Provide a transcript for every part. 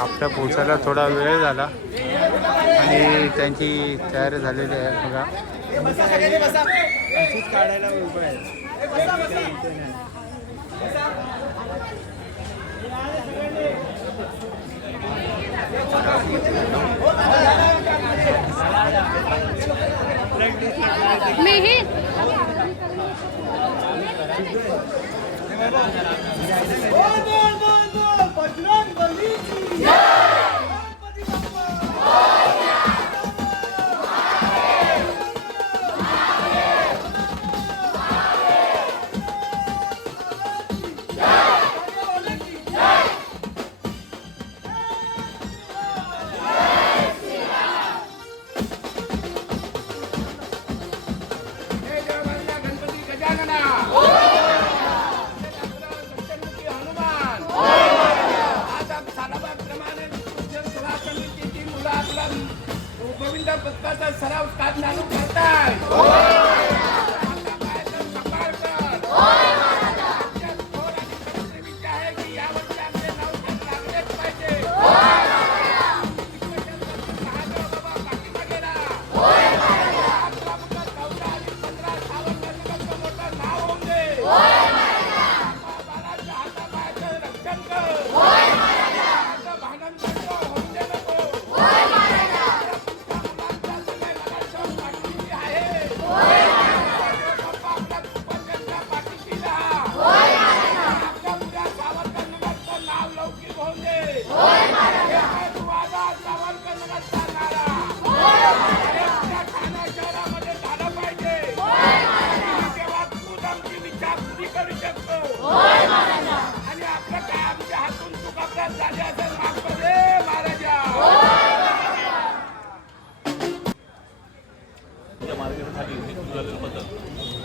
आपल्या पोचायला थोडा वेळ झाला आणि त्यांची तयारी झालेली आहे बघा. काढायला उभं आहे. गोविंद पथकाचा सराव चालू करताय.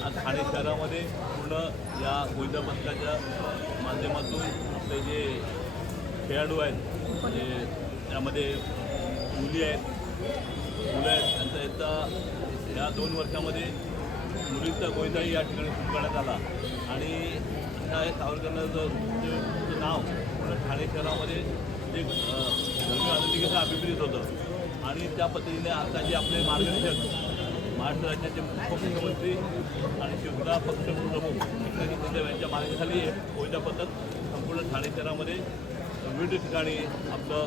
आज ठाणे शहरामध्ये पूर्ण या गोविंद पथकाच्या माध्यमातून आपले जे खेळाडू आहेत म्हणजे त्यामध्ये मुली आहेत त्यांचा या 2 वर्षामध्ये मुलींचा गोविंदाही या ठिकाणी सुरू करण्यात आला आणि आता हे सावरकरांचं नाव पूर्ण ठाणे शहरामध्ये जे धर्मीय आधुनिकतेचं अभिप्रेत होतं आणि त्या पद्धतीने आता जे आपले मार्गदर्शक महाराष्ट्र राज्याचे उपमुख्यमंत्री आणि शिवसेना पक्षप्रमुख एकनाथ शिंदे यांच्या मार्गाखाली गोविंद पथक संपूर्ण ठाणे शहरामध्ये विविध ठिकाणी आपलं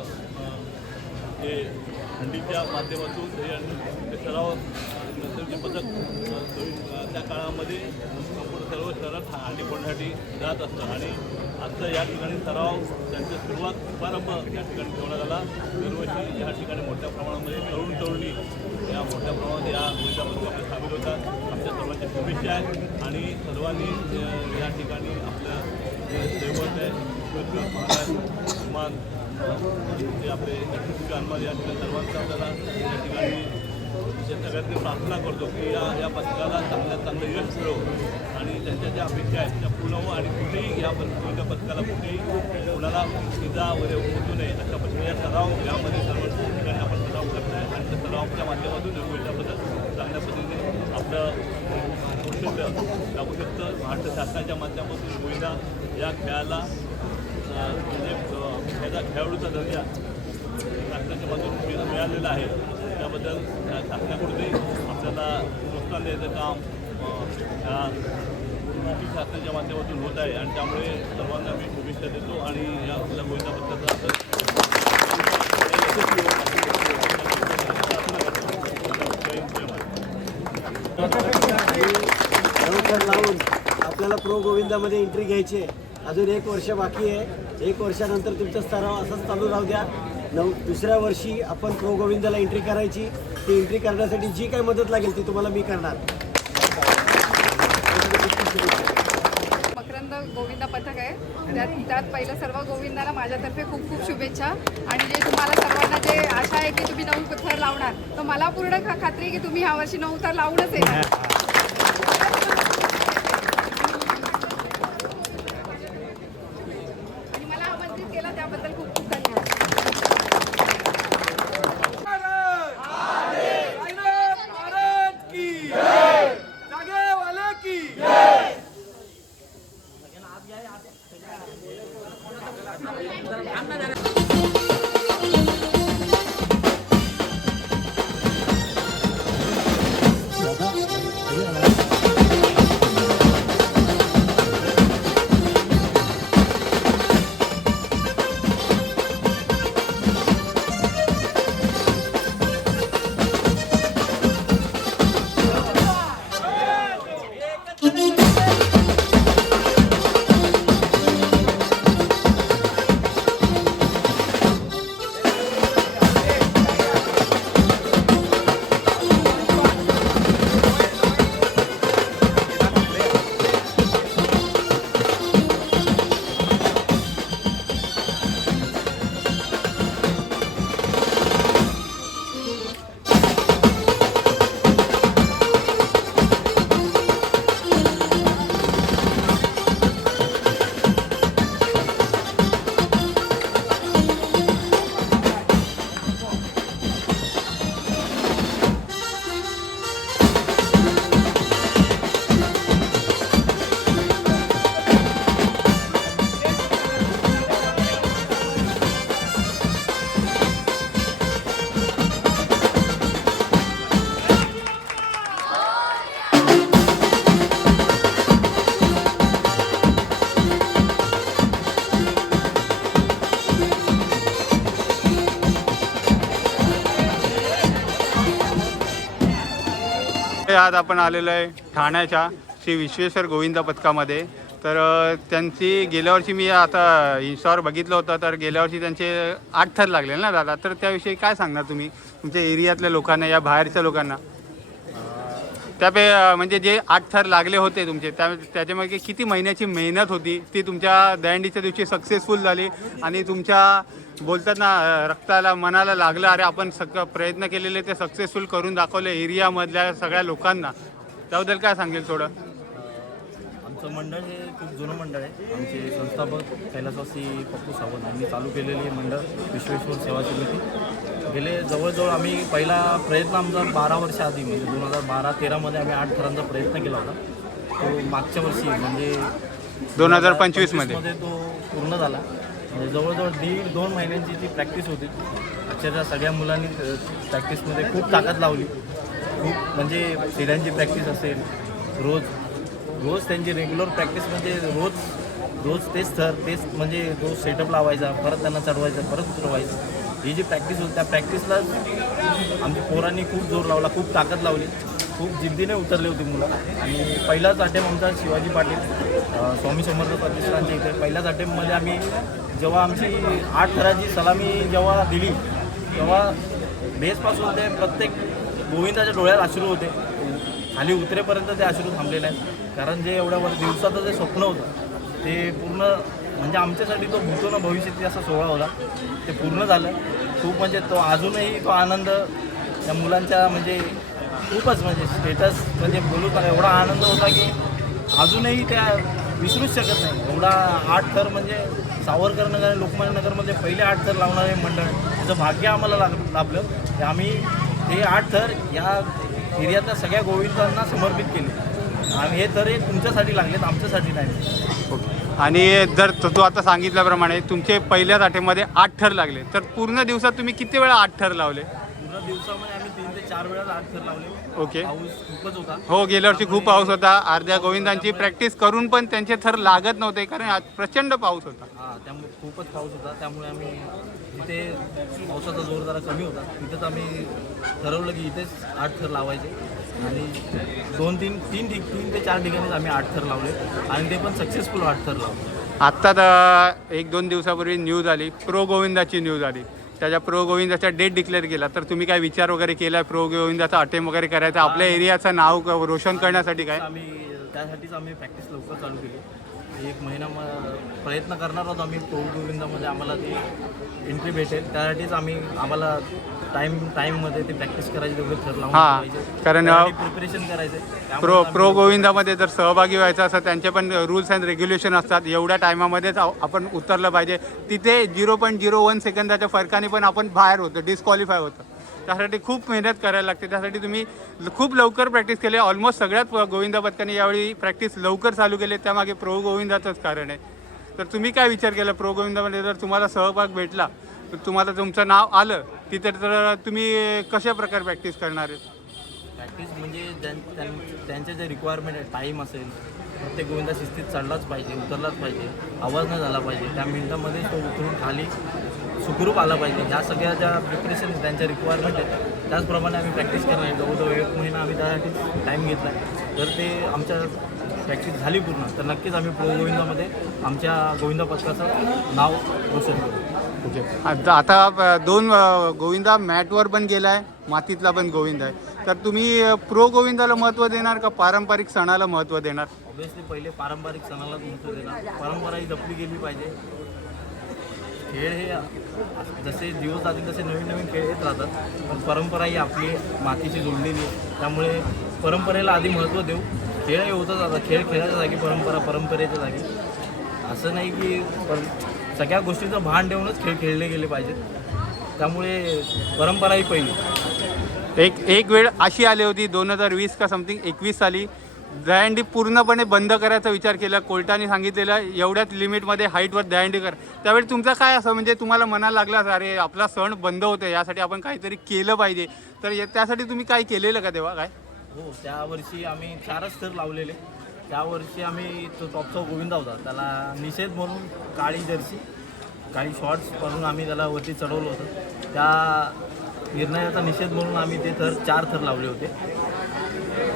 जे थंडीच्या माध्यमातून ते सराव जे पथक त्या काळामध्ये संपूर्ण सर्व शहरात हंडी फोडण्यासाठी जात असतं आणि आजचा या ठिकाणी सराव त्यांचा शुभारंभ या ठिकाणी ठेवण्यात आला. दरवर्षी या ठिकाणी मोठ्या प्रमाणामध्ये तरुणी या मोठ्या प्रमाणात या गोविंद पथकामध्ये सामील होतात. आमच्या सर्वांच्या शुभेच्छा आहेत आणि सर्वांनी या ठिकाणी आपल्या जे दैवत आहे महाराज हनुमान जे आपले हनुमान या ठिकाणी सर्वांचा आपल्याला या ठिकाणी सगळ्यांनी प्रार्थना करतो की या पथकाला चांगलं यश मिळो आणि त्यांच्या ज्या अपेक्षा आहेत त्या पूर्ण हो आणि कुठेही या गोविंद पथकाला कुठेही कोणाला इजा वगैरे होऊ नये अशा पद्धतीने सराव यामध्ये सर्व ठिकाणी आपण सराव करत आहे आणि त्या सरावाच्या माध्यमातून गोविंद पथक चांगल्या पद्धतीने आपलं कौशल्य दाखवू शकतं. महाराष्ट्र शासनाच्या माध्यमातून गोविंदा या खेळाला म्हणजे त्याचा खेळाडूचा दर्जा शासनाच्या माध्यमातून मिळालेला आहे. त्याबद्दल शासनाकडूनही आपल्याला प्रोत्साहन द्यायचं काम शासनाच्या माध्यमातून होत आहे आणि त्यामुळे सर्वांना मी शुभेच्छा देतो आणि या आपल्या गोविंदा पथकाचा लावून आपल्याला प्रो गोविंदामध्ये एंट्री घ्यायची आहे. अजून 1 वर्ष बाकी आहे. 1 वर्षानंतर तुमचा सराव असाच चालू राहू द्या. दुसऱ्या वर्षी आपण प्रो गोविंदाला एंट्री करायची. ती एंट्री करण्यासाठी जी काही मदत लागेल ती तुम्हाला मी करणार. मकरंद गोविंदा पथक आहे त्यात पहिलं सर्व गोविंदाला माझ्यातर्फे खूप खूप शुभेच्छा आणि जे तुम्हाला सर्वांना जे आशा आहे की तुम्ही 9 थर लावणार तर मला पूर्ण खात्री आहे की तुम्ही ह्या वर्षी 9 थर लावूनच येणार. आणि मला आमंत्रित केलं त्याबद्दल खूप खूप धन्यवाद. आज आपण आलेलो आहे ठाण्याच्या श्री विश्वेश्वर गोविंद पथकामध्ये. तर त्यांची गेल्या वर्षी मी आता इंस्टावर बघितलं होतं, तर गेल्या वर्षी त्यांचे 8 थर लागले ना दादा, तर त्याविषयी काय सांगणार तुम्ही तुमच्या एरियातल्या लोकांना या बाहेरच्या लोकांना? म्हणजे जे 8 थर लागले होते तुमचे त्याच्यामध्ये किती महिन्याची मेहनत होती ती तुमच्या दहीहंडीच्या दिवशी सक्सेसफुल झाली आणि तुमच्या बोलतात ना रक्ताला मनाला लागलं, अरे आपण प्रयत्न केलेले ते सक्सेसफुल करून दाखवले एरियामधल्या सगळ्या लोकांना, त्याबद्दल काय सांगेल थोडं? आमचं मंडळ हे खूप जुनं मंडळ आहे. आमचे संस्थापक कैलासवासी पप्पू सावंत यांनी चालू केलेले मंडळ विश्वेश्वर सेवा समिती. गेले जवळजवळ आम्ही पहिला प्रयत्न आमचा 12 वर्ष आधी म्हणजे 2012-13मध्ये आम्ही 8 थरांचा प्रयत्न केला होता. तो मागच्या वर्षी म्हणजे 2025मध्ये तो पूर्ण झाला. म्हणजे जवळजवळ 1.5-2 महिन्यांची जी प्रॅक्टिस होती, अक्षरशः सगळ्या मुलांनी प्रॅक्टिसमध्ये खूप ताकद लावली. खूप म्हणजे सीड्यांची प्रॅक्टिस असेल, रोज त्यांची रेग्युलर प्रॅक्टिस म्हणजे रोज तेच थर तेच म्हणजे रोज सेटअप लावायचा, परत त्यांना चढवायचा, परत उतरवायचं. ही जी प्रॅक्टिस होती त्या प्रॅक्टिसला आमच्या पोरांनी खूप जोर लावला, खूप ताकद लावली, खूप जिद्दीने उतरले होते मुलं. आणि पहिलाच अटेम्प्ट आमचा शिवाजी पाटील स्वामी समर्थ प्रतिष्ठानच्या इथे पहिल्याच अटेम्प्टमध्ये आम्ही जेव्हा आमची 8 थराची सलामी जेव्हा दिली तेव्हा बेसपासून ते प्रत्येक गोविंदाच्या डोळ्यात अश्रू होते, खाली उतरेपर्यंत ते अश्रू थांबलेले आहेत. कारण जे एवढ्या दिवसाचं जे स्वप्न होतं ते पूर्ण म्हणजे आमच्यासाठी तो भूतो न भविष्याची असा सोहळा होता, ते पूर्ण झालं. खूप म्हणजे तो अजूनही तो आनंद त्या मुलांच्या म्हणजे खूपच म्हणजे स्टेटस म्हणजे बोलूच नका एवढा आनंद होता की अजूनही त्या विसरूच शकत नाही. एवढा 8 थर म्हणजे सावरकर नगर आणि लोकमान्य नगरमध्ये पहिले 8 थर लावणारे मंडळ, त्याचं भाग्य आम्हाला लाभलं की आम्ही हे 8 थर या एरियातल्या सगळ्या गोविंदांना समर्पित केले. आणि हे थर हे तुमच्यासाठी लागलेत, आमच्यासाठी नाही. आणि जर तू आता सांगितल्याप्रमाणे तुमचे पहिल्याच अटेम्प्टमध्ये 8 थर लागले, तर पूर्ण दिवसात तुम्ही किती वेळा 8 थर लावले? पूर्ण दिवसामध्ये आम्ही 3 ते 4 वेळा 8 थर लावले. ओके. पाऊस खूपच होता. हो, गेल्या वर्षी खूप पाऊस होता. अर्ध्या गोविंदांची प्रॅक्टिस करून पण त्यांचे थर लागत नव्हते कारण आज प्रचंड पाऊस होता. हां, त्यामुळे खूपच पाऊस होता. त्यामुळे आम्ही इथे पावसाचा जोर जरा कमी होता, तिथंच आम्ही ठरवलं की इथेच 8 थर लावायचे. आणि 2-3 ते 4 ठिकाणीच आम्ही 8 थर लावले आणि ते पण सक्सेसफुल 8 थर लावले. आत्ता 1-2 दिवसापूर्वी न्यूज आली, प्रो गोविंदाची न्यूज आली. त्याच्या प्रो गोविंदाचा डेट डिक्लेअर केला, तर तुम्ही काय विचार वगैरे केला आहे प्रो गोविंदाचा अटेम्प्ट वगैरे करायचा आपल्या एरियाचं नाव रोशन करण्यासाठी? काय त्यासाठीच आम्ही प्रॅक्टिस लवकर चालू केली. 1 महिना प्रयत्न करणार आहोत आम्ही प्रो गोविंदामध्ये आम्हाला ती एंट्री भेटेल. त्यासाठीच आम्हाला टाईममध्ये ते प्रॅक्टिस करायची, तेवढे थर लावून कारण प्रिपरेशन करायचं. प्रो गोविंदामध्ये जर सहभागी व्हायचं असं त्यांचे पण रूल्स अँड रेग्युलेशन असतात. एवढ्या टायमामध्येच आपण उतरलं पाहिजे. तिथे 0.01 सेकंदाच्या फरकाने पण आपण बाहेर होतो, डिस्क्वालिफाय होतं. त्यासाठी खूप मेहनत करायला लागते. त्यासाठी तुम्ही खूप लवकर प्रॅक्टिस केली. ऑलमोस्ट सगळ्याच गोविंदा पथकाने यावेळी प्रॅक्टिस लवकर चालू केली, त्यामागे प्रो गोविंदाचंच कारण आहे. तर तुम्ही काय विचार केला प्रो गोविंदामध्ये जर तुम्हाला सहभाग भेटला तर तुम्हाला तुमचं नाव आलं तिथे तर तुम्ही कशा प्रकारे प्रॅक्टिस करणार आहे? प्रॅक्टिस म्हणजे त्यांचे जे रिक्वायरमेंट आहे, टाईम असेल, प्रत्येक गोविंदा शिस्तीत चढलाच पाहिजे, उतरलाच पाहिजे, आवाज न झाला पाहिजे, त्या मिनिटामध्ये तो उतरून खाली सुखरूप आला पाहिजे. ह्या सगळ्या ज्या प्रिपरेशन त्यांच्या रिक्वायरमेंट आहेत त्याचप्रमाणे आम्ही प्रॅक्टिस करणार आहे. जवळजवळ 1 महिना आम्ही त्यासाठी टाईम घेतला आहे. तर ते आमच्या प्रॅक्टिस झाली पूर्ण तर नक्कीच आम्ही प्रो गोविंदामध्ये आमच्या गोविंदा पथकाचं नाव रोशन करू. आता 2 गोविंदा मॅटवर पण गेला आहे, मातीतला पण गोविंद आहे. तर तुम्ही प्रो गोविंदाला महत्त्व देणार का पारंपरिक सणाला महत्त्व देणार? ऑब्व्हियसली पहिले पारंपरिक सणाला महत्त्व देणार. परंपरा ही जपली गेली पाहिजे. खेळ हे जसे दिवस जातील तसे नवीन नवीन खेळ येत राहतात, पण परंपरा ही आपली मातीशी जोडलेली आहे. त्यामुळे परंपरेला आधी महत्त्व देऊ. खेळ हे होतच आता, खेळ खेळाच्या जागी परंपरा, परंपरेच्या जागी. असं नाही की सगळ्या गोष्टीचं भान ठेवूनच खेळ खेळले गेले पाहिजेत. त्यामुळे परंपरा ही पहिली. एक वेळ अशी आली होती 2020 का समथिंग 21 साली दहीहंडी पूर्णपणे बंद करायचा विचार केला. कोर्टाने सांगितलेलं एवढ्याच लिमिटमध्ये हाईटवर दहीहंडी कर. त्यावेळी तुमचं काय असं म्हणजे तुम्हाला मनाला लागलं अरे आपला सण बंद होतो यासाठी आपण काहीतरी केलं पाहिजे, तर त्यासाठी तुम्ही काय केलेलं का तेव्हा काय? हो, त्यावर्षी आम्ही 4च थर लावलेले. त्यावर्षी आम्ही तो टॉपचा गोविंदा होता त्याला निषेध म्हणून काळी जर्सी, काळी शॉर्ट्स करून आम्ही त्याला वरती चढवलं होतं. त्या निर्णयाचा निषेध म्हणून आम्ही ते 4 थर लावले होते.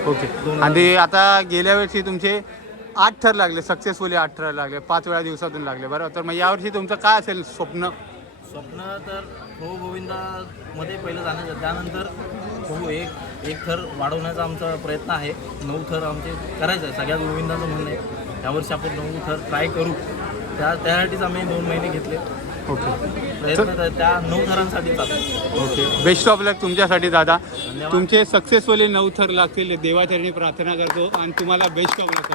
ओके. आणि आता गेल्या वर्षी तुमचे 8 थर लागले, सक्सेसफुली 8 थर लागले, 5 वेळा दिवसातून लागले, बरोबर? तर मग यावर्षी तुमचं काय असेल स्वप्न? तर प्रो गोविंदामध्ये पहिलं जाण्याचं, त्यानंतर बघू एक थर वाढवण्याचा आमचा प्रयत्न आहे. 9 थर आमचे करायचं आहे. सगळ्या गोविंदाचं म्हणणं आहे यावर्षी आपण 9 थर ट्राय करू. त्यासाठीच आम्ही 2 महिने घेतले. ओके. प्रयत्न त्या 9 थरांसाठी चालू. ओके. बेस्ट ऑफ लक तुमच्यासाठी दादा. तुमचे सक्सेसफुली 9 थर लागतील देवाचरणी प्रार्थना करतो आणि तुम्हाला बेस्ट ऑफ लक.